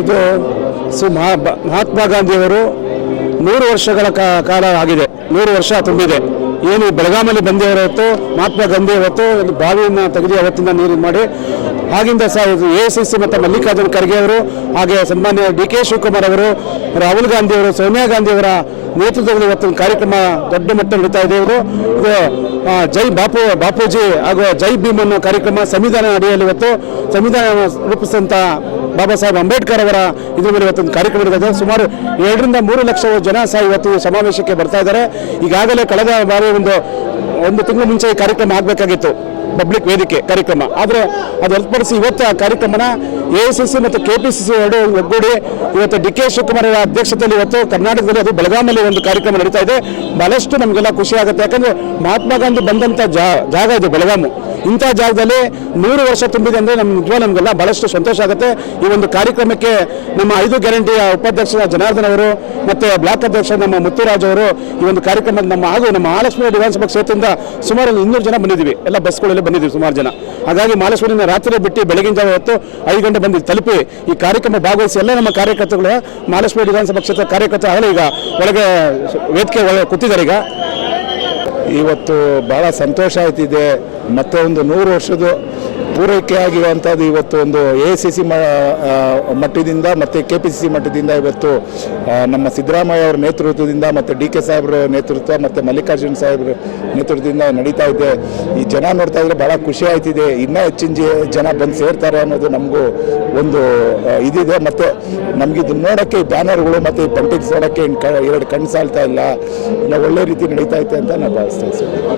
ಇದು ಸು ಮಹಾತ್ಮ ಗಾಂಧಿಯವರು ನೂರು ವರ್ಷಗಳ ಕಾಲ ಆಗಿದೆ. ನೂರು ವರ್ಷ ತುಂಬಿದೆ. ಏನು ಬೆಳಗಾಮಲ್ಲಿ ಬಂದೇವರು ಹೊತ್ತು, ಮಹಾತ್ಮ ಗಾಂಧಿ ಹೊತ್ತು, ಒಂದು ಬಾವಿಯನ್ನು ತೆಗೆದು ಅವತ್ತಿಂದ ನೀರು ಮಾಡಿ ಆಗಿಂದ ಸಹ ಎ ಸಿ ಸಿ ಮತ್ತು ಮಲ್ಲಿಕಾರ್ಜುನ ಖರ್ಗೆ ಅವರು, ಹಾಗೆ ಸನ್ಮಾನ್ಯ ಡಿ ಕೆ ಶಿವಕುಮಾರ್ ಅವರು, ರಾಹುಲ್ ಗಾಂಧಿ ಅವರು, ಸೋನಿಯಾ ಗಾಂಧಿ ಅವರ ನೇತೃತ್ವದಲ್ಲಿ ಇವತ್ತು ಒಂದು ಕಾರ್ಯಕ್ರಮ ದೊಡ್ಡ ಮಟ್ಟ ನಡೀತಾ ಇದೆ. ಇವರು, ಇದು ಜೈ ಬಾಪು, ಬಾಪೂಜಿ ಹಾಗೂ ಜೈ ಭೀಮ್ ಅನ್ನೋ ಕಾರ್ಯಕ್ರಮ ಸಂವಿಧಾನ ಅಡಿಯಲ್ಲಿ ಇವತ್ತು, ಸಂವಿಧಾನ ರೂಪಿಸಿದಂಥ ಬಾಬಾ ಸಾಹೇಬ್ ಅಂಬೇಡ್ಕರ್ ಅವರ ಇದ್ರ ಮೇಲೆ ಇವತ್ತೊಂದು ಕಾರ್ಯಕ್ರಮ ನಡೆದಿದೆ. ಸುಮಾರು ಎರಡರಿಂದ ಮೂರು ಲಕ್ಷ ಜನ ಸಹ ಇವತ್ತು ಸಮಾವೇಶಕ್ಕೆ ಬರ್ತಾ ಇದ್ದಾರೆ. ಈಗಾಗಲೇ ಕಳೆದ ಬಾರಿ ಒಂದು ಒಂದು ತಿಂಗಳ ಮುಂಚೆ ಈ ಕಾರ್ಯಕ್ರಮ ಆಗಬೇಕಾಗಿತ್ತು. ಪಬ್ಲಿಕ್ ವೇದಿಕೆ ಕಾರ್ಯಕ್ರಮ. ಆದರೆ ಅದು ಹೊರತುಪಡಿಸಿ ಇವತ್ತು ಆ ಕಾರ್ಯಕ್ರಮನ ಎ ಸಿ ಸಿ ಮತ್ತು ಕೆ ಪಿ ಸಿ ಸಿ ಎರಡು ಒಗ್ಗೂಡಿ ಇವತ್ತು ಡಿ ಕೆ ಶಿವಕುಮಾರ್ ಅವರ ಅಧ್ಯಕ್ಷತೆಯಲ್ಲಿ ಇವತ್ತು ಕರ್ನಾಟಕದಲ್ಲಿ ಅದು ಬೆಳಗಾಮಲ್ಲಿ ಒಂದು ಕಾರ್ಯಕ್ರಮ ನಡೀತಾ ಇದೆ. ಬಹಳಷ್ಟು ನಮಗೆಲ್ಲ ಖುಷಿ ಆಗುತ್ತೆ. ಯಾಕಂದ್ರೆ ಮಹಾತ್ಮ ಗಾಂಧಿ ಬಂದಂಥ ಜಾಗ ಇದು ಬೆಳಗಾಮು. ಇಂಥ ಜಾಗದಲ್ಲಿ ನೂರು ವರ್ಷ ತುಂಬಿದೆ ಅಂದರೆ ನಮ್ಮ ನಿಜವಾಗ್ಲೂ ನಮಗೆಲ್ಲ ಬಹಳಷ್ಟು ಸಂತೋಷ ಆಗುತ್ತೆ. ಈ ಒಂದು ಕಾರ್ಯಕ್ರಮಕ್ಕೆ ನಮ್ಮ ಐದು ಗ್ಯಾರಂಟಿಯ ಉಪಾಧ್ಯಕ್ಷ ಜನಾರ್ದನ್ ಅವರು ಮತ್ತು ಬ್ಲಾಕ್ ಅಧ್ಯಕ್ಷ ನಮ್ಮ ಮುತ್ತುರಾಜ್ ಅವರು ಈ ಒಂದು ಕಾರ್ಯಕ್ರಮ ನಮ್ಮ ಹಾಗೂ ನಮ್ಮ ಮಹಾಲಕ್ಷ್ಮಿ ವಿಧಾನಸಭಾ ಕ್ಷೇತ್ರದಿಂದ ಸುಮಾರು ಒಂದು ಇನ್ನೂರು ಜನ ಬಂದಿದ್ದೀವಿ. ಎಲ್ಲ ಬಸ್ಗಳಲ್ಲಿ ಬಂದಿದ್ದೀವಿ ಸುಮಾರು ಜನ. ಹಾಗಾಗಿ ಮಹಾಲಕ್ಷ್ಮಿಯಿಂದ ರಾತ್ರಿ ಬಿಟ್ಟು ಬೆಳಗಿನ ಜಾವ ಹೊತ್ತು ಐದು ಗಂಟೆ ಬಂದು ತಲುಪಿ ಈ ಕಾರ್ಯಕ್ರಮ ಭಾಗವಹಿಸಿ ಎಲ್ಲ ನಮ್ಮ ಕಾರ್ಯಕರ್ತರುಗಳು ಮಹಾಲಕ್ಷ್ಮಿ ವಿಧಾನಸಭಾ ಕ್ಷೇತ್ರ ಕಾರ್ಯಕರ್ತರು ಈಗ ಒಳಗೆ ವೇದಿಕೆ ಒಳಗೆ ಕೂತಿದ್ದಾರೆ ಈಗ. ಇವತ್ತು ಭಾಳ ಸಂತೋಷ ಆಯ್ತಿದೆ. ಮತ್ತೆ ಒಂದು ನೂರು ವರ್ಷದ ಪೂರೈಕೆ ಆಗಿರುವಂಥದ್ದು ಇವತ್ತು ಒಂದು ಎ ಸಿ ಸಿ ಮಟ್ಟದಿಂದ ಮತ್ತು ಕೆ ಪಿ ಸಿ ಸಿ ಮಟ್ಟದಿಂದ ಇವತ್ತು ನಮ್ಮ ಸಿದ್ದರಾಮಯ್ಯ ಅವರ ನೇತೃತ್ವದಿಂದ ಮತ್ತು ಡಿ ಕೆ ಸಾಹೇಬ್ರ ನೇತೃತ್ವ ಮತ್ತು ಮಲ್ಲಿಕಾರ್ಜುನ ಸಾಹೇಬ್ರ ನೇತೃತ್ವದಿಂದ ನಡೀತಾ ಇದೆ. ಈ ಜನ ನೋಡ್ತಾ ಇದ್ರೆ ಭಾಳ ಖುಷಿ ಆಯ್ತಿದೆ. ಇನ್ನೂ ಹೆಚ್ಚಿನ ಜನ ಬಂದು ಸೇರ್ತಾರೆ ಅನ್ನೋದು ನಮಗೂ ಒಂದು ಇದಿದೆ. ಮತ್ತು ನಮಗಿದು ನೋಡೋಕ್ಕೆ ಈ ಬ್ಯಾನರ್ಗಳು ಮತ್ತು ಈ ಪಂಟಿಂಗ್ಸ್ ನೋಡೋಕ್ಕೆ ಎರಡು ಕಣ್ಣು ಸಾಲ್ತಾ ಇಲ್ಲ. ಇಲ್ಲ ಒಳ್ಳೆ ರೀತಿ ನಡೀತಾ ಇದೆ ಅಂತ ನಾನು ಭಾವಿಸ್ತಾ ಇದ್ದೀನಿ.